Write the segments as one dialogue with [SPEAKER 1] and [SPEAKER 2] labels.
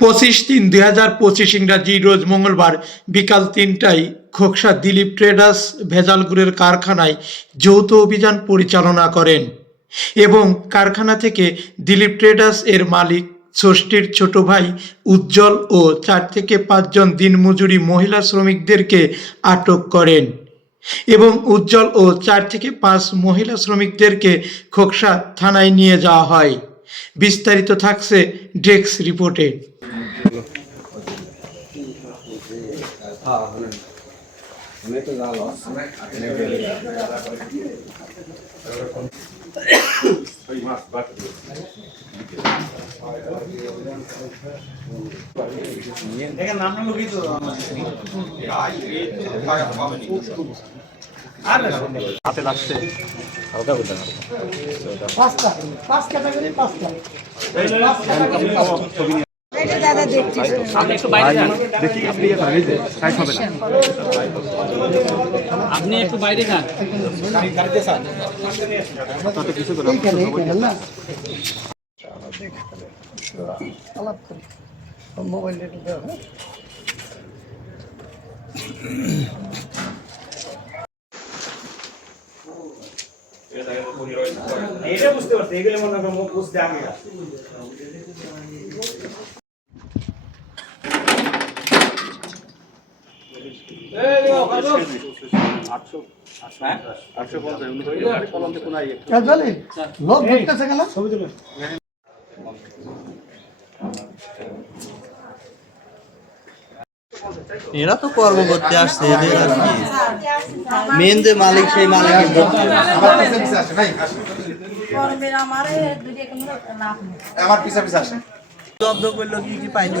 [SPEAKER 1] পঁচিশ তিন, দুই হাজার পঁচিশ ইংরাজি রোজ মঙ্গলবার বিকাল তিনটায় খোকসা দিলীপ ট্রেডার্স ভেজাল গুড়ের কারখানায় যৌথ অভিযান পরিচালনা করেন এবং কারখানা থেকে দিলীপ ট্রেডার্স এর মালিক ষষ্ঠীর ছোট ভাই উজ্জ্বল ও চার থেকে পাঁচজন দিনমজুরি মহিলা শ্রমিকদেরকে আটক করেন এবং উজ্জ্বল ও চার থেকে পাঁচ মহিলা শ্রমিকদেরকে খোকসা থানায় নিয়ে যাওয়া হয়। বিস্তারিত থাকছে ডেস্ক রিপোর্টে।
[SPEAKER 2] হাতে লাগছে হালকা করতে না
[SPEAKER 3] পাঁচটা পাঁচ ক্যাটাগরি পাঁচটা
[SPEAKER 4] দেখছি
[SPEAKER 5] আপনি একটু বাইরে যান।
[SPEAKER 2] দেখি আপনি করেন, এই যে সাইড হবে না।
[SPEAKER 5] আপনি একটু বাইরে যান।
[SPEAKER 2] তাতে কিছু করে
[SPEAKER 3] এইখানে এইখানে না আলাপ করি। মোবাইল এটা দেওয়া হ্যাঁ।
[SPEAKER 6] এটা বুঝতে পারছি এগুলো মনে মুখ বুঝতে আগে
[SPEAKER 3] লোক ঢুকতেছে কেন
[SPEAKER 7] এরা তো কর্ম করতে আসছে এদের আর কি? মেন যে মালিক সেই
[SPEAKER 4] মালিক
[SPEAKER 7] জব্দ করল কি কি পাইলো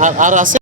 [SPEAKER 7] আর- আর আছে?